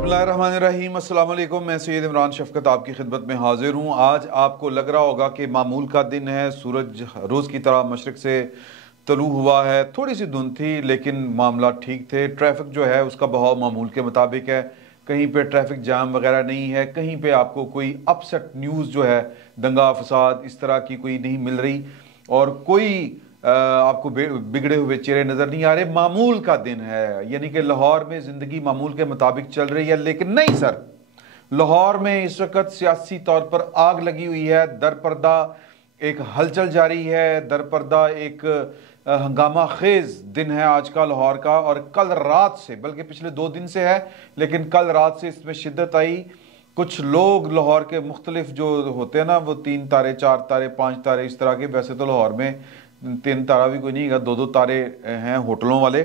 बिस्मिल्लाहिर्रहमानिर्रहीम, अस्सलाम वालेकुम। मैं सैयद इमरान शफकत आपकी खिदमत में हाजिर हूँ। आज आपको लग रहा होगा कि मामूल का दिन है, सूरज रोज़ की तरह मशरक़ से तलू हुआ है। थोड़ी सी धुंध थी लेकिन मामला ठीक थे। ट्रैफिक जो है उसका बहाव मामूल के मुताबिक है, कहीं पे ट्रैफिक जाम वगैरह नहीं है, कहीं पे आपको कोई अपसेट न्यूज़ जो है, दंगा फसाद इस तरह की कोई नहीं मिल रही और कोई आपको बिगड़े हुए चेहरे नज़र नहीं आ रहे। मामूल का दिन है, यानी कि लाहौर में ज़िंदगी मामूल के मुताबिक चल रही है। लेकिन नहीं सर, लाहौर में इस वक्त सियासी तौर पर आग लगी हुई है। दरपर्दा एक हलचल जारी है, दरपर्दा एक हंगामा खेज दिन है आज का लाहौर का। और कल रात से, बल्कि पिछले 2 दिन से है, लेकिन कल रात से इसमें शिद्दत आई। कुछ लोग लाहौर के मुख्तलिफ जो होते हैं ना, वो 3 तारे 4 तारे 5 तारे इस तरह के, वैसे तो लाहौर में 3 तारा भी कोई नहीं है, 2-2 तारे हैं होटलों वाले।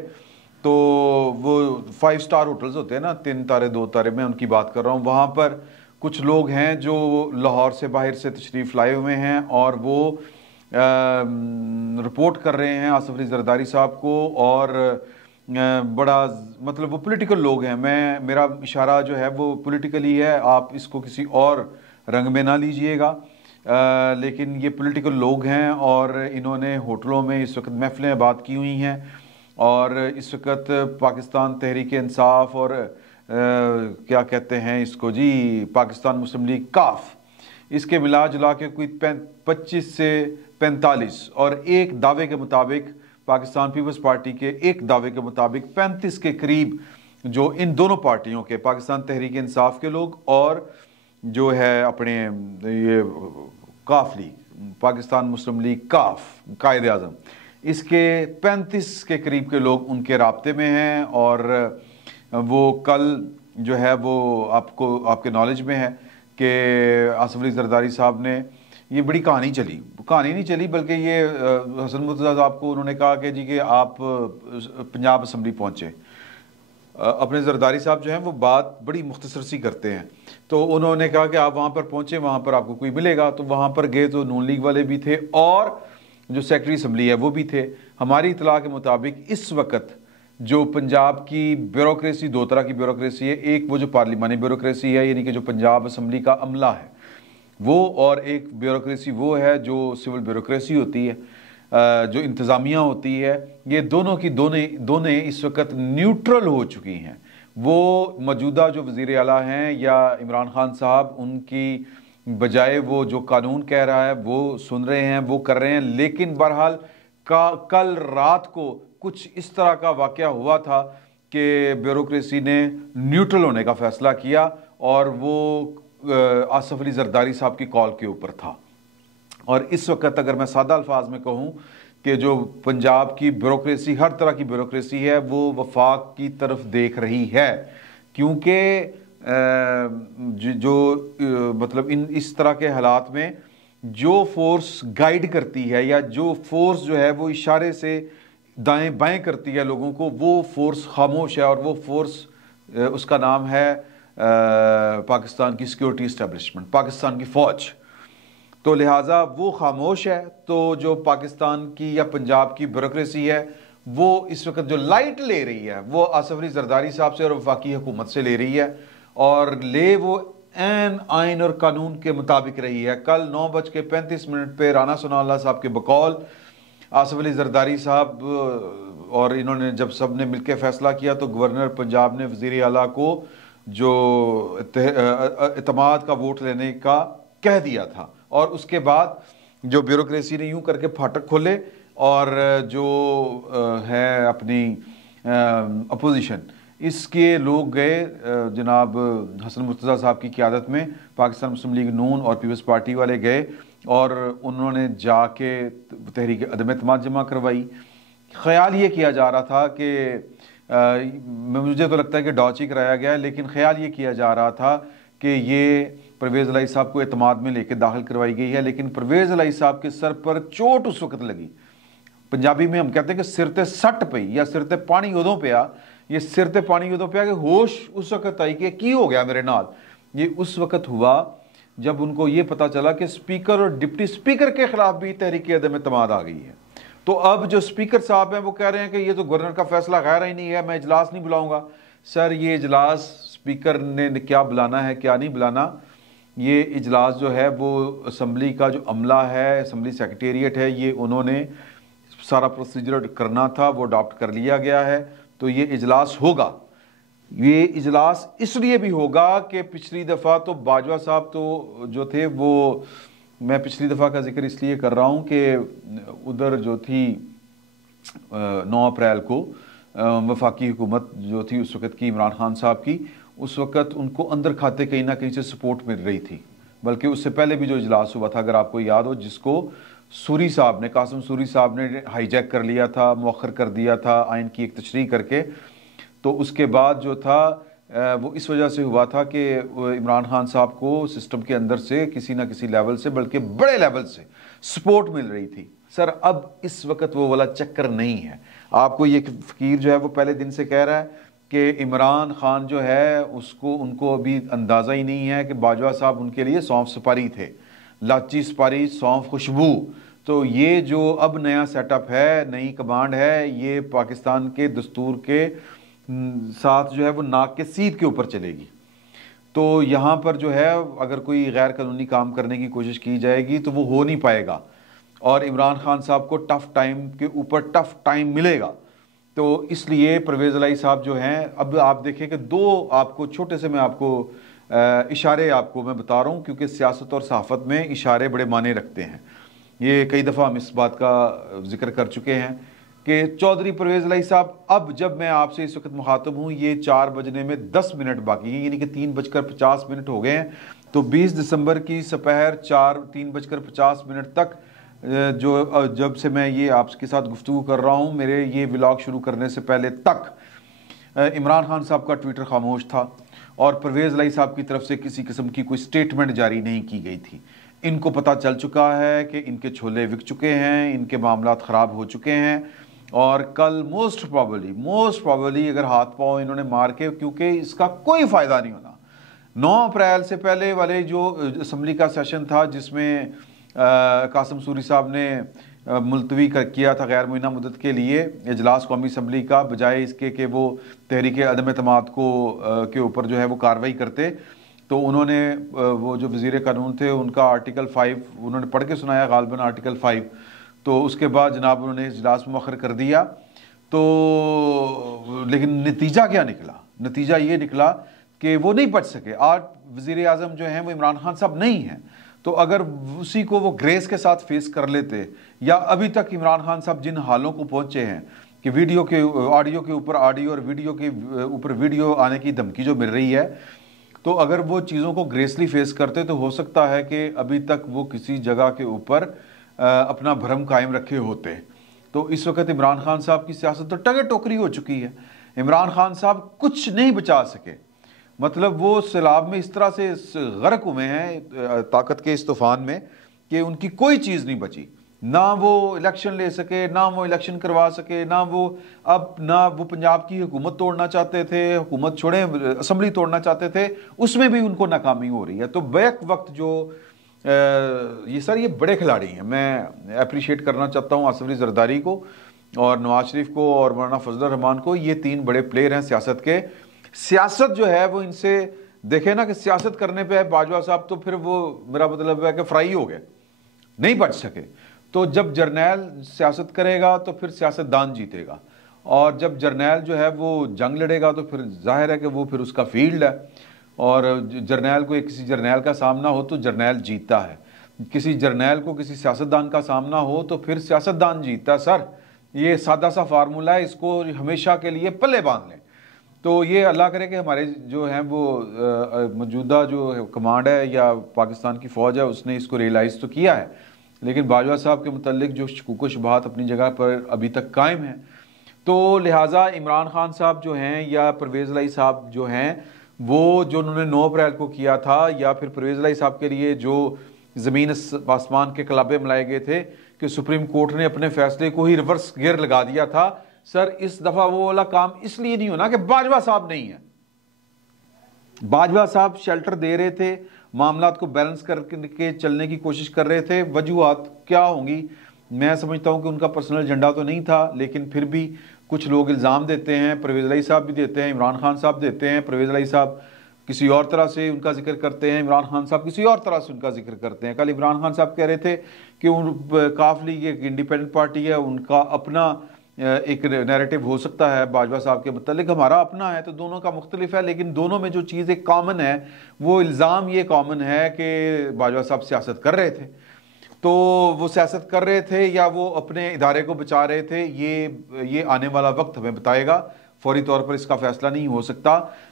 तो वो 5 स्टार होटल्स होते हैं ना, 3 तारे 2 तारे, मैं उनकी बात कर रहा हूँ। वहाँ पर कुछ लोग हैं जो लाहौर से बाहर से तशरीफ़ लाए हुए हैं और वो रिपोर्ट कर रहे हैं आसिफ अली जरदारी साहब को। और बड़ा मतलब वो पॉलिटिकल लोग हैं। मेरा इशारा जो है वो पॉलिटिकली है, आप इसको किसी और रंग में ना लीजिएगा। लेकिन ये पॉलिटिकल लोग हैं और इन्होंने होटलों में इस वक्त महफिलें बात की हुई हैं। और इस वक्त पाकिस्तान तहरीक इंसाफ और क्या कहते हैं इसको जी, पाकिस्तान मुस्लिम लीग काफ, इसके मिला जुला के कोई 25 से 45 और एक दावे के मुताबिक पाकिस्तान पीपल्स पार्टी के एक दावे के मुताबिक 35 के करीब जो इन दोनों पार्टियों के, पाकिस्तान तहरीक इंसाफ के लोग और जो है अपने ये काफ लीग, पाकिस्तान मुस्लिम लीग काफ कायदे आज़म, इसके 35 के करीब के लोग उनके राब्ते में हैं। और वो कल जो है वो आपको आपके नॉलेज में है कि आसिफ अली जरदारी साहब ने ये बड़ी कहानी नहीं चली बल्कि ये हसन मुर्तज़ा साहब को उन्होंने कहा कि जी कि आप पंजाब असम्बली पहुँचे। अपने जरदारी साहब जो हैं वो बात बड़ी मुख्तसर सी करते हैं, तो उन्होंने कहा कि आप वहाँ पर पहुँचे, वहाँ पर आपको कोई मिलेगा। तो वहाँ पर गए तो नून लीग वाले भी थे और जो सेक्रेटरी असम्बली है वो भी थे। हमारी इतला के मुताबिक इस वक्त जो पंजाब की ब्यूरोक्रेसी, 2 तरह की ब्यूरोक्रेसी है। एक वो जो पार्लिमानी ब्यूरोक्रेसी है, यानी कि जो पंजाब असम्बली का अमला है वो, और एक ब्यूरोक्रेसी वो है जो सिविल ब्यूरोक्रेसी होती है, जो इंतज़ामिया होती है। ये दोनों की दोनों इस वक्त न्यूट्रल हो चुकी हैं। वो मौजूदा जो वज़ीर आला हैं या इमरान खान साहब, उनकी बजाय वो जो कानून कह रहा है वो सुन रहे हैं, वो कर रहे हैं। लेकिन बहरहाल कल रात को कुछ इस तरह का वाक़या हुआ था कि ब्यूरोक्रेसी ने न्यूट्रल होने का फ़ैसला किया और वो आसिफ अली जरदारी साहब की कॉल के ऊपर था। और इस वक्त अगर मैं सादा अल्फाज में कहूँ कि जो पंजाब की ब्यूरोक्रेसी, हर तरह की ब्यूरोक्रेसी है, वो वफाक की तरफ देख रही है। क्योंकि मतलब इस तरह के हालात में जो फोर्स गाइड करती है या जो फोर्स जो है वो इशारे से दाएं बाएं करती है लोगों को, वो फोर्स खामोश है। और वो फोर्स उसका नाम है पाकिस्तान की सिक्योरिटी इस्टेब्लिशमेंट, पाकिस्तान की फ़ौज। तो लिहाजा वो खामोश है। तो जो पाकिस्तान की या पंजाब की ब्यूरोक्रेसी है वो इस वक्त जो लाइट ले रही है वो आसिफ अली जरदारी साहब से और वफाकी हुकूमत से ले रही है, और ले वो ऐन आइन और कानून के मुताबिक रही है। कल 9:35 पे राना सनाउल्लाह साहब के बकौल आसिफ अली जरदारी साहब, और इन्होंने जब सब ने मिलकर फैसला किया तो गवर्नर पंजाब ने वज़ीर आला को जो इत्तेमाद का वोट लेने का कह दिया था। और उसके बाद जो ब्यूरोक्रेसी ने यूं करके फाटक खोले और जो है अपनी अपोजिशन, इसके लोग गए जनाब हसन मुर्तज़ा साहब की क़यादत में, पाकिस्तान मुस्लिम लीग नून और पीपल्स पार्टी वाले गए और उन्होंने जाके तहरीक अदम एतमाद जमा करवाई। ख्याल ये किया जा रहा था कि मुझे तो लगता है कि डॉच ही कराया गया है, लेकिन ख्याल ये किया जा रहा था कि ये परवेज़ इलाही साहब को एतमाद में लेकर दाखिल करवाई गई है। लेकिन परवेज़ इलाही साहब के सर पर चोट उस वक्त लगी, पंजाबी में हम कहते हैं कि सिर ते सट पई या सिर ते पानी उदों पिया। ये सिर ते पानी उदों पिया कि होश उस वक्त आई कि की हो गया मेरे नाल। ये उस वक्त हुआ जब उनको ये पता चला कि स्पीकर और डिप्टी स्पीकर के खिलाफ भी तहरीक अदम एतमाद आ गई है। तो अब जो स्पीकर साहब हैं वो कह रहे हैं कि ये तो गवर्नर का फैसला गैर ही नहीं है, मैं इजलास नहीं बुलाऊंगा। सर ये इजलास स्पीकर ने क्या बुलाना है क्या नहीं बुलाना, ये इजलास जो है वो असम्बली का जो अमला है, असम्बली सेक्रेटेरिएट है, ये उन्होंने सारा प्रोसीजर करना था, वो अडॉप्ट कर लिया गया है। तो ये इजलास होगा। ये इजलास इसलिए भी होगा कि पिछली दफ़ा तो बाजवा साहब तो जो थे वो, मैं पिछली दफ़ा का जिक्र इसलिए कर रहा हूँ कि उधर जो थी 9 अप्रैल को वफाकी हुकूमत जो थी उस वक़्त की, इमरान खान साहब की, उस वक़्त उनको अंदर खाते कहीं ना कहीं से सपोर्ट मिल रही थी। बल्कि उससे पहले भी जो इजलास हुआ था, अगर आपको याद हो, जिसको सूरी साहब ने, कासिम सूरी साहब ने हाईजैक कर लिया था, मौखर कर दिया था आइन की एक तशरीह करके। तो उसके बाद जो था वो इस वजह से हुआ था कि इमरान खान साहब को सिस्टम के अंदर से किसी ना किसी लेवल से, बल्कि बड़े लेवल से सपोर्ट मिल रही थी। सर अब इस वक्त वो वाला चक्कर नहीं है। आपको ये फ़कीर जो है वो पहले दिन से कह रहा है कि इमरान खान जो है उसको, उनको अभी अंदाज़ा ही नहीं है कि बाजवा साहब उनके लिए सौंफ सुपारी थे, लाची सुपारी सौंफ खुशबू। तो ये जो अब नया सेटअप है, नई कमांड है, ये पाकिस्तान के दस्तूर के साथ जो है वो नाक के सीध के ऊपर चलेगी। तो यहाँ पर जो है अगर कोई गैर कानूनी काम करने की कोशिश की जाएगी तो वो हो नहीं पाएगा, और इमरान खान साहब को टफ़ टाइम के ऊपर टफ़ टाइम मिलेगा। तो इसलिए परवेज़ इलाही साहब जो हैं, अब आप देखें कि दो आपको छोटे से मैं आपको इशारे आपको मैं बता रहा हूँ, क्योंकि सियासत और सहाफ़त में इशारे बड़े माने रखते हैं। ये कई दफ़ा हम इस बात का जिक्र कर चुके हैं कि चौधरी परवेज़ इलाही साहब, अब जब मैं आपसे इस वक्त मुखातब हूँ, ये 4 बजने में 10 मिनट बाकी हैं, यानी कि 3:50 हो गए हैं। तो 20 दिसंबर की सपहर 3:50 तक जो जब से मैं ये आपके साथ गुफ्तगू कर रहा हूँ, मेरे ये व्लॉग शुरू करने से पहले तक इमरान खान साहब का ट्विटर खामोश था और परवेज़ इलाही साहब की तरफ से किसी किस्म की कोई स्टेटमेंट जारी नहीं की गई थी। इनको पता चल चुका है कि इनके छोले बिक चुके हैं, इनके मामलात ख़राब हो चुके हैं, और कल मोस्ट प्रॉबली अगर हाथ पाँव इन्होंने मार के, क्योंकि इसका कोई फ़ायदा नहीं होना। 9 अप्रैल से पहले वाले जो असम्बली का सेशन था, जिसमें कासिम सूरी साहब ने मुलतवी किया था गैर मुइना मुद्दत के लिए इजलास कौमी असम्बली का, बजाय इसके कि वो तहरीक अदम एतमाद को के ऊपर जो है वो कार्रवाई करते, तो उन्होंने वो जो वज़ीर कानून थे उनका आर्टिकल 5 उन्होंने पढ़ के सुनाया, गालबन आर्टिकल 5। तो उसके बाद जनाब उन्होंने इजलास मुअख्खर कर दिया। तो लेकिन नतीजा क्या निकला? नतीजा ये निकला कि वो नहीं बच सके। आज वज़ीर आज़म जो हैं वो इमरान खान साहब नहीं हैं। तो अगर उसी को वो ग्रेस के साथ फेस कर लेते, या अभी तक इमरान खान साहब जिन हालों को पहुंचे हैं कि ऑडियो के ऊपर ऑडियो और वीडियो के ऊपर वीडियो आने की धमकी जो मिल रही है, तो अगर वो चीज़ों को ग्रेसली फेस करते तो हो सकता है कि अभी तक वो किसी जगह के ऊपर अपना भरम कायम रखे होते। तो इस वक्त इमरान खान साहब की सियासत तो टगे टोकरी हो चुकी है। इमरान खान साहब कुछ नहीं बचा सके, मतलब वो सैलाब में इस तरह से गर्क हुए हैं ताकत के इस तूफान में कि उनकी कोई चीज़ नहीं बची। ना वो इलेक्शन ले सके, ना वो इलेक्शन करवा सके, ना वो पंजाब की हुकूमत तोड़ना चाहते थे, हुकूमत छोड़े असम्बली तोड़ना चाहते थे, उसमें भी उनको नाकामी हो रही है। तो बैक वक्त जो ये सर ये बड़े खिलाड़ी हैं। मैं अप्रिशिएट करना चाहता हूँ आसिफ अली जरदारी को और नवाज शरीफ को और मौलाना फजल रहमान को। ये 3 बड़े प्लेयर हैं सियासत के। सियासत जो है वो इनसे देखे ना कि सियासत करने पे है बाजवा साहब, तो फिर वो मेरा मतलब है कि फ्राई हो गए, नहीं बच सके। तो जब जर्नैल सियासत करेगा तो फिर सियासतदान जीतेगा, और जब जर्नैल जो है वो जंग लड़ेगा तो फिर जाहिर है कि वो फिर उसका फील्ड है। और जर्नैल को किसी जर्नैल का सामना हो तो जर्नैल जीतता है, किसी जर्नैल को किसी सियासतदान का सामना हो तो फिर सियासतदान जीतता है। सर ये सादा सा फार्मूला है, इसको हमेशा के लिए पल्ले बांध लें। तो ये अल्लाह करे कि हमारे जो हैं वो मौजूदा जो कमांड है या पाकिस्तान की फ़ौज है उसने इसको रियलाइज़ तो किया है, लेकिन बाजवा साहब के मुतल्लिक जो शकूक व शुबहात अपनी जगह पर अभी तक कायम हैं। तो लिहाजा इमरान खान साहब जो हैं या परवेज़ इलाही साहब जो हैं, वो जो उन्होंने 9 अप्रैल को किया था, या फिर परवेज़ इलाही साहब के लिए जो ज़मीन आसमान के कलाबे मिलाए गए थे कि सुप्रीम कोर्ट ने अपने फैसले को ही रिवर्स गियर लगा दिया था, सर इस दफ़ा वो वाला काम इसलिए नहीं होना कि बाजवा साहब नहीं है। बाजवा साहब शेल्टर दे रहे थे, मामलात को बैलेंस करके चलने की कोशिश कर रहे थे। वजूहात क्या होंगी, मैं समझता हूं कि उनका पर्सनल एजेंडा तो नहीं था, लेकिन फिर भी कुछ लोग इल्ज़ाम देते हैं, परवेज़ इलाही साहब भी देते हैं, इमरान खान साहब देते हैं, परवेज़ इलाही साहब किसी और तरह से उनका जिक्र करते हैं, इमरान खान साहब किसी और तरह से उनका जिक्र करते हैं। कल इमरान खान साहब कह रहे थे कि काफ लीग एक इंडिपेंडेंट पार्टी है, उनका अपना एक नैरेटिव हो सकता है बाजवा साहब के मतलब, हमारा अपना है, तो दोनों का मुख्तलिफ है। लेकिन दोनों में जो चीज़ एक कॉमन है, वो इल्ज़ाम ये कॉमन है कि बाजवा साहब सियासत कर रहे थे। तो वो सियासत कर रहे थे या वो अपने इदारे को बचा रहे थे, ये आने वाला वक्त हमें बताएगा। फौरी तौर पर इसका फैसला नहीं हो सकता।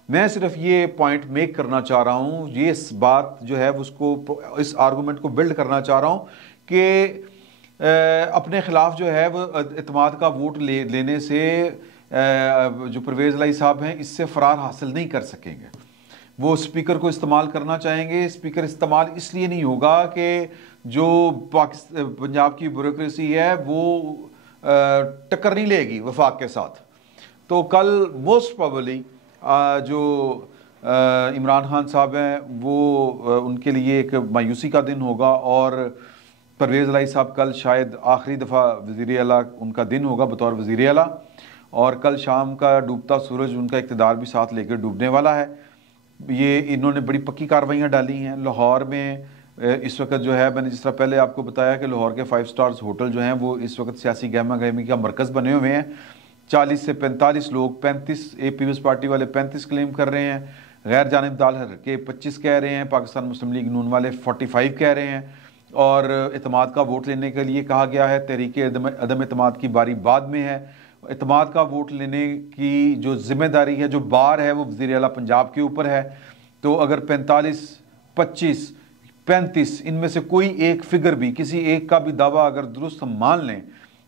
मैं सिर्फ ये पॉइंट मेक करना चाह रहा हूँ, ये इस बात जो है उसको, इस आर्गूमेंट को बिल्ड करना चाह रहा हूँ कि अपने खिलाफ जो है वो इत्मीनान का वोट लेने से जो परवेज़ इलाही साहब हैं इससे फरार हासिल नहीं कर सकेंगे। वो स्पीकर को इस्तेमाल करना चाहेंगे। स्पीकर इस्तेमाल इसलिए नहीं होगा कि जो पंजाब की ब्यूरोक्रेसी है वो टक्कर नहीं लेगी वफाक के साथ। तो कल मोस्ट प्रोबेबली जो इमरान खान साहब हैं वो उनके लिए एक मायूसी का दिन होगा, और परवेज़ इलाही साहब कल शायद आखिरी दफ़ा वज़ीर आला उनका दिन होगा बतौर वज़ीर आला, और कल शाम का डूबता सूरज उनका इक़्तिदार भी साथ लेकर डूबने वाला है। ये इन्होंने बड़ी पक्की कार्रवाइयाँ डाली हैं। लाहौर में इस वक्त जो है, मैंने जिस तरह पहले आपको बताया कि लाहौर के 5 स्टार्स होटल जो हैं वो इस वक्त सियासी गहमा गहमी का मरकज़ बने हुए हैं। 40 से 45 लोग, 35 पीपल्स पार्टी वाले 35 क्लेम कर रहे हैं, गैर जानिबदार के 25 कह रहे हैं, पाकिस्तान मुस्लिम लीग नून वाले 45 कह रहे हैं, और इत्मीनान का वोट लेने के लिए कहा गया है। तहरीक अदम इत्मीनान की बारी बाद में है। इत्मीनान का वोट लेने की जो जिम्मेदारी है, जो बार है, वो वज़ीर आला पंजाब के ऊपर है। तो अगर 45, 25, 35 इनमें से कोई एक फिगर भी, किसी एक का भी दावा अगर दुरुस्त हम मान लें,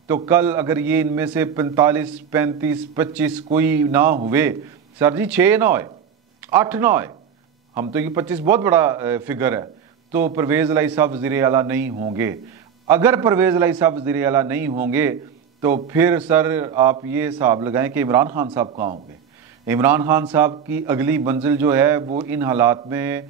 तो कल अगर ये इनमें से 45, 35, 25 कोई ना हुए, सर जी 6 ना होए, 8 ना होए, हम तो ये 25 बहुत बड़ा फिगर है, तो परवेज़ इलाही साहब वज़ीर आला नहीं होंगे। अगर परवेज़ इलाही साहब वज़ीर आला नहीं होंगे तो फिर सर आप ये हिसाब लगाएं कि इमरान खान साहब कहाँ होंगे। इमरान खान साहब की अगली मंजिल जो है वो इन हालात में,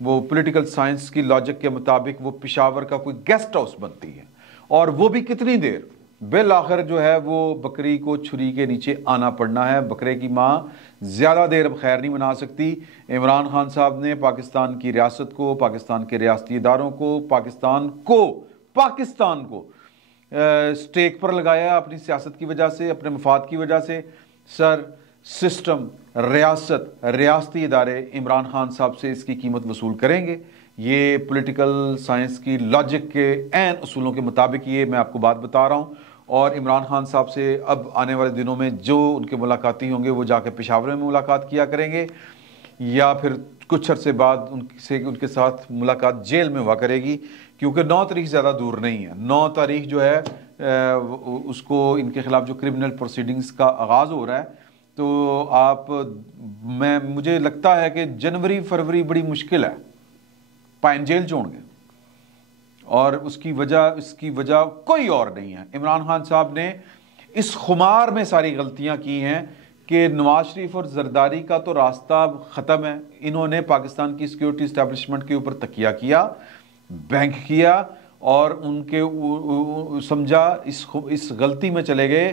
वो पॉलिटिकल साइंस की लॉजिक के मुताबिक वो पेशावर का कोई गेस्ट हाउस बनती है, और वो भी कितनी देर, बिल आखिर जो है वो बकरी को छुरी के नीचे आना पड़ना है। बकरे की माँ ज़्यादा देर अब खैर नहीं मना सकती। इमरान खान साहब ने पाकिस्तान की रियासत को, पाकिस्तान के रियासती इदारों को, पाकिस्तान को स्टेक पर लगाया अपनी सियासत की वजह से, अपने मफाद की वजह से। सर सिस्टम, रियासत, रियासती इदारे इमरान खान साहब से इसकी कीमत वसूल करेंगे। ये पॉलिटिकल साइंस की लॉजिक के ऐन उसूलों के मुताबिक ये मैं आपको बात बता रहा हूँ। और इमरान खान साहब से अब आने वाले दिनों में जो उनके मुलाकाती होंगे वो जाके पेशावर में मुलाकात किया करेंगे, या फिर कुछ अरसे बाद उनके साथ मुलाकात जेल में हुआ करेगी, क्योंकि 9 तारीख ज़्यादा दूर नहीं है। 9 तारीख जो है उसको इनके खिलाफ जो क्रिमिनल प्रोसीडिंग्स का आगाज़ हो रहा है, तो मुझे लगता है कि जनवरी फरवरी बड़ी मुश्किल है, पाइन जेल चोंगे, और इसकी वजह कोई और नहीं है। इमरान खान साहब ने इस खुमार में सारी गलतियां की हैं कि नवाज शरीफ और जरदारी का तो रास्ता ख़त्म है। इन्होंने पाकिस्तान की सिक्योरिटी इस्टेब्लिशमेंट के ऊपर तकिया किया, बैंक किया, और उनके समझा इस गलती में चले गए,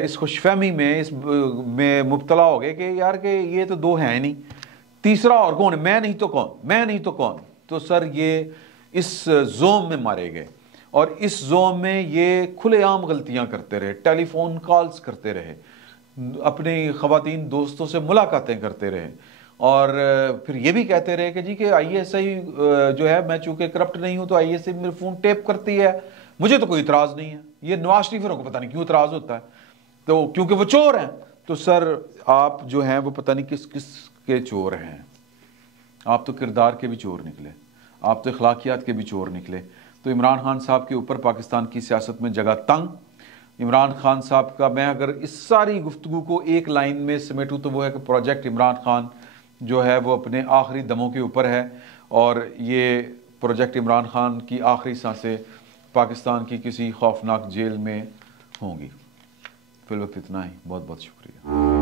इस खुशफहमी में मुब्तला हो गए कि यार के ये तो दो हैं नहीं, तीसरा और कौन है, मैं नहीं तो कौन, मैं नहीं तो कौन। तो सर ये इस जोम में मारे गए, और इस जोम में ये खुलेआम गलतियां करते रहे, टेलीफोन कॉल्स करते रहे, अपनी ख़वातीन दोस्तों से मुलाकातें करते रहे, और फिर ये भी कहते रहे कि जी कि ISI जो है, मैं चूंकि करप्ट नहीं हूं तो ISI मेरे फ़ोन टेप करती है, मुझे तो कोई इतराज़ नहीं है। ये नवाज शरीफ को पता नहीं क्यों इतराज़ होता है, तो क्योंकि वो चोर हैं। तो सर आप जो हैं वो पता नहीं किस किस के चोर हैं। आप तो किरदार के भी चोर निकले, आप तो अखलाकियात के भी चोर निकले। तो इमरान खान साहब के ऊपर पाकिस्तान की सियासत में जगह तंग। इमरान खान साहब का मैं अगर इस सारी गुफ्तगू को एक लाइन में समेटूँ तो वो है कि प्रोजेक्ट इमरान खान जो है वो अपने आखिरी दमों के ऊपर है, और ये प्रोजेक्ट इमरान खान की आखिरी सांसें पाकिस्तान की किसी खौफनाक जेल में होंगी। फिल वक्त इतना ही, बहुत बहुत शुक्रिया।